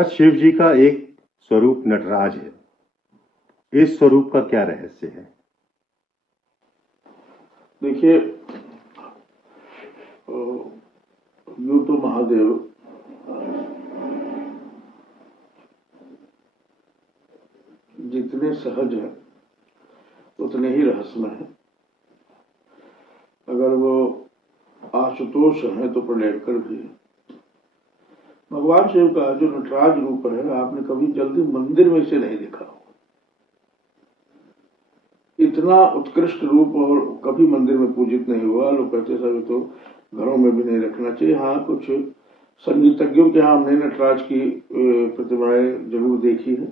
महाराज, शिव जी का एक स्वरूप नटराज है। इस स्वरूप का क्या रहस्य है? देखिए, यूं तो महादेव जितने सहज है उतने ही रहस्यमय है। अगर वो आशुतोष है तो प्रलयकर भी है। भगवान शिव का जो नटराज रूप है, आपने कभी जल्दी मंदिर में से नहीं देखा। इतना उत्कृष्ट रूप और कभी मंदिर में पूजित नहीं हुआ। लोग कहते सब तो घरों में भी नहीं रखना चाहिए। हाँ, कुछ संगीतज्ञों के यहाँ हमने नटराज की प्रतिमाएं जरूर देखी है।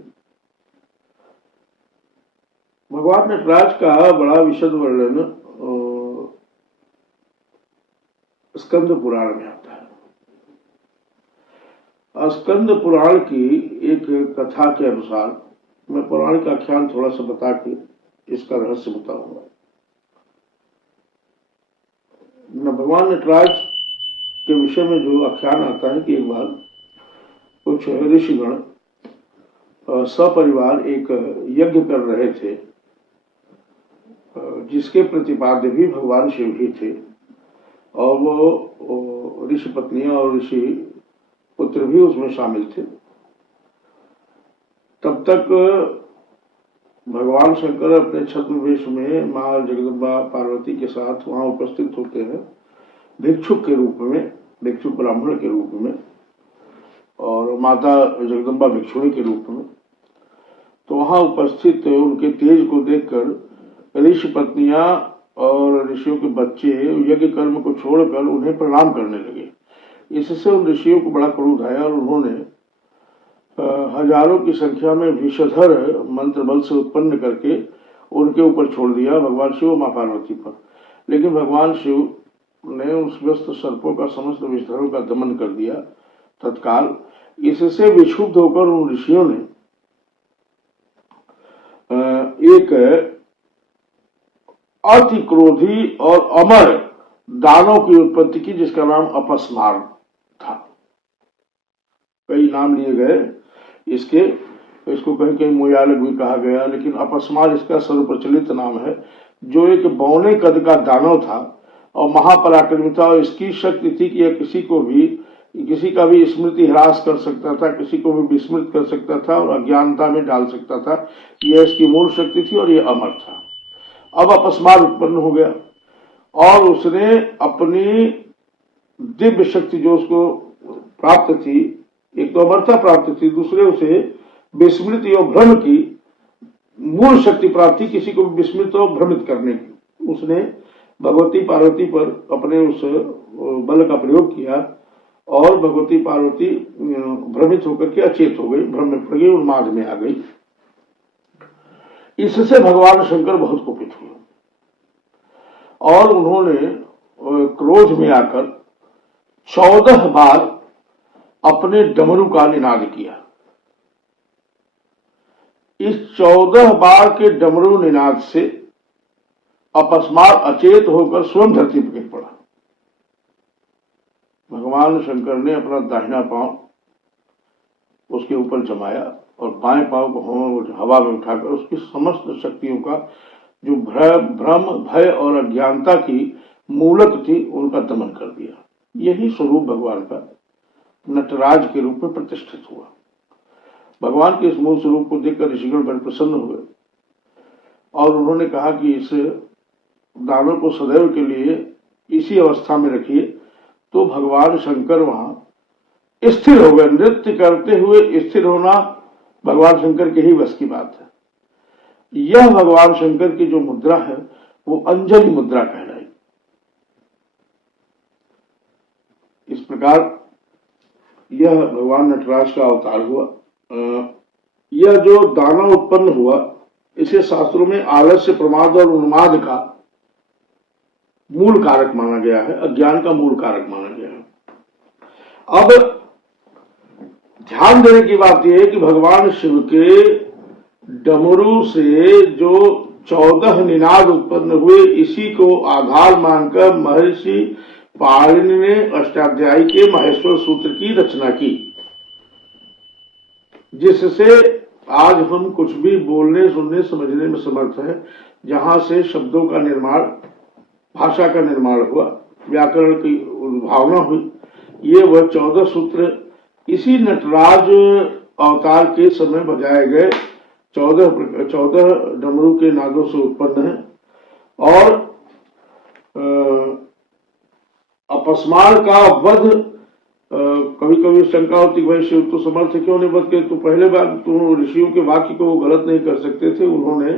भगवान नटराज का बड़ा विशद वर्णन स्कंद पुराण में आता है। स्कंद पुराण की एक कथा के अनुसार, मैं पौराणिक आख्यान थोड़ा सा बता के इसका रहस्य बताऊंगा। भगवान नटराज के विषय में जो आख्यान आता है कि एक बार कुछ ऋषिगण सपरिवार एक यज्ञ कर रहे थे, जिसके प्रतिपाद्य भी भगवान शिव ही थे, और वो ऋषि पत्नियां और ऋषि पुत्र भी उसमें शामिल थे। तब तक भगवान शंकर अपने छद्मवेश में मां जगदम्बा पार्वती के साथ वहां उपस्थित होते हैं, भिक्षुक के रूप में, भिक्षुक ब्राह्मण के रूप में, और माता जगदम्बा भिक्षुणी के रूप में। तो वहां उपस्थित उनके तेज को देखकर ऋषि पत्नियां और ऋषियों के बच्चे यज्ञ कर्म को छोड़कर उन्हें प्रणाम करने लगे। इससे उन ऋषियों को बड़ा क्रोध आया और उन्होंने हजारों की संख्या में विषधर मंत्र बल से उत्पन्न करके उनके ऊपर छोड़ दिया, भगवान शिव और मां पार्वती पर। लेकिन भगवान शिव ने उस व्यस्त सर्पों का समस्त विषधरों का दमन कर दिया तत्काल। इससे विक्षुब्ध होकर उन ऋषियों ने एक अति क्रोधी और अमर दानव की उत्पत्ति की, जिसका नाम अपस्मार था। कई नाम लिए गए इसके, इसको कहीं कहीं मोयालक भी कहा गया, लेकिन अपस्मार इसका सर्वप्रचलित नाम है। जो एक बौने कद का दानव था और महापराक्रमी था, और इसकी शक्ति थी कि यह किसी का भी स्मृति ह्रास कर सकता था, किसी को भी विस्मृत कर सकता था और अज्ञानता में डाल सकता था। यह इसकी मूल शक्ति थी और यह अमर था। अब अपस्मार उत्पन्न हो गया और उसने अपनी दिव्य शक्ति जो उसको प्राप्त थी, एक तो अमरता प्राप्त थी, दूसरे उसे विस्मृति और भ्रम की मूल शक्ति प्राप्त थी, किसी को विस्मृत और भ्रमित करने की। उसने भगवती पार्वती पर अपने उस बल का प्रयोग किया और भगवती पार्वती भ्रमित होकर के अचेत हो गई, भ्रम में पड़ गई, उन्माद में आ गई। इससे भगवान शंकर बहुत कुपित हुए और उन्होंने क्रोध में आकर 14 बार अपने डमरू का निनाद किया। इस 14 बार के डमरू निनाद से अपस्मार अचेत होकर स्वयं धरती पर गिर पड़ा। भगवान शंकर ने अपना दाहिना पांव उसके ऊपर जमाया और बाएं पांव को हवा में उठाकर उसकी समस्त शक्तियों का जो भ्रम, भय और अज्ञानता की मूलक थी, उनका दमन कर दिया। यही स्वरूप भगवान का नटराज के रूप में प्रतिष्ठित हुआ। भगवान के इस मूल स्वरूप को देखकर ऋषिगण बड़े प्रसन्न हुए और उन्होंने कहा कि इस दानव को सदैव के लिए इसी अवस्था में रखिए। तो भगवान शंकर वहां स्थिर हो गए। नृत्य करते हुए स्थिर होना भगवान शंकर के ही बस की बात है। यह भगवान शंकर की जो मुद्रा है वो अंजलि मुद्रा कहलाई। इस प्रकार यह भगवान नटराज का अवतार हुआ। यह जो दानव उत्पन्न हुआ, इसे शास्त्रों में आलस्य, प्रमाद और उन्माद का मूल कारक माना गया है, अज्ञान का मूल कारक माना गया है। अब ध्यान देने की बात यह है कि भगवान शिव के डमरू से जो 14 निनाद उत्पन्न हुए, इसी को आधार मानकर महर्षि पाणिनि ने अष्टाध्यायी के माहेश्वर सूत्र की रचना की। जिससे आज हम कुछ भी बोलने, सुनने, समझने में समर्थ हैं। जहां से शब्दों का निर्माण, भाषा का निर्माण हुआ, व्याकरण की भावना हुई, ये वह 14 सूत्र इसी नटराज अवतार के समय बजाए गए 14 डमरू के नादों से उत्पन्न है। और अपस्मार का वध, कभी कभी शंका होती भाई शिव तो समर्थ क्यों नहीं वध के, तो पहले बार तो ऋषियों के वाक्य को वो गलत नहीं कर सकते थे। उन्होंने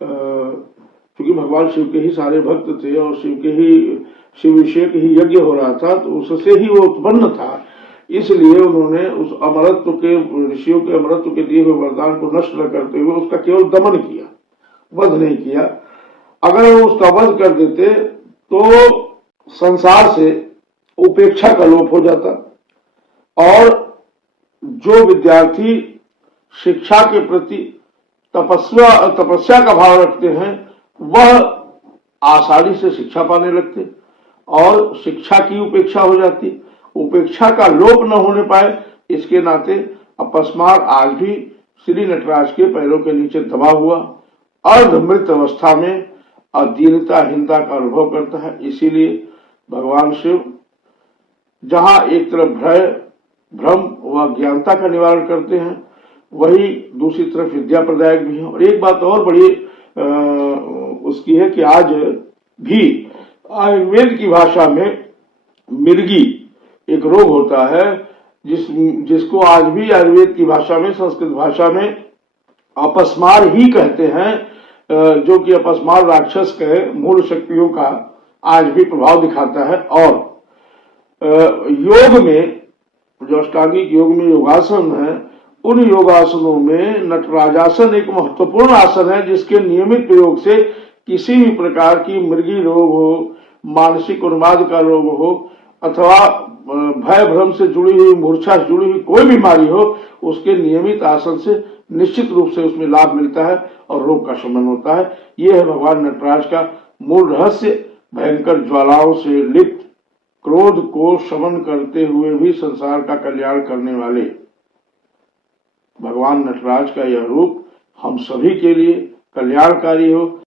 क्योंकि भगवान शिव के ही सारे भक्त थे और शिव अभिषेक ही यज्ञ हो रहा था, तो उससे ही वो उत्पन्न था। इसलिए उन्होंने उस अमरत्व के, ऋषियों के अमरत्व के दिए हुए वरदान को नष्ट न करते हुए उसका केवल दमन किया, वध नहीं किया। अगर वो उसका वध कर देते तो संसार से उपेक्षा का लोप हो जाता और जो विद्यार्थी शिक्षा के प्रति तपस्या का भाव रखते हैं वह आसानी से शिक्षा पाने लगते और शिक्षा की उपेक्षा हो जाती। उपेक्षा का लोप न होने पाए, इसके नाते अपस्मार आज भी श्री नटराज के पैरों के नीचे दबा हुआ अर्धमृत अवस्था में अधीनताहीनता का अनुभव करता है। इसीलिए भगवान शिव जहां एक तरफ भय, भ्रम व अज्ञानता का निवारण करते हैं, वही दूसरी तरफ विद्या प्रदायक भी है। और एक बात और बड़ी उसकी है कि आज भी आयुर्वेद की भाषा में मिर्गी एक रोग होता है, जिसको आज भी आयुर्वेद की भाषा में, संस्कृत भाषा में अपस्मार ही कहते हैं, जो कि अपस्मार राक्षस के मूल शक्तियों का आज भी प्रभाव दिखाता है। और योग में, जो अष्टांगिक योग में योगासन है, उन योगासनों में नटराजासन एक महत्वपूर्ण आसन है, जिसके नियमित प्रयोग से किसी भी प्रकार की मृगी रोग हो, मानसिक उन्माद का रोग हो अथवा भय भ्रम से जुड़ी हुई, मूर्छा से जुड़ी हुई कोई बीमारी हो, उसके नियमित आसन से निश्चित रूप से उसमें लाभ मिलता है और रोग का शमन होता है। यह है भगवान नटराज का मूल रहस्य। भयंकर ज्वालाओं से लिप्त, क्रोध को शमन करते हुए भी संसार का कल्याण करने वाले भगवान नटराज का यह रूप हम सभी के लिए कल्याणकारी हो।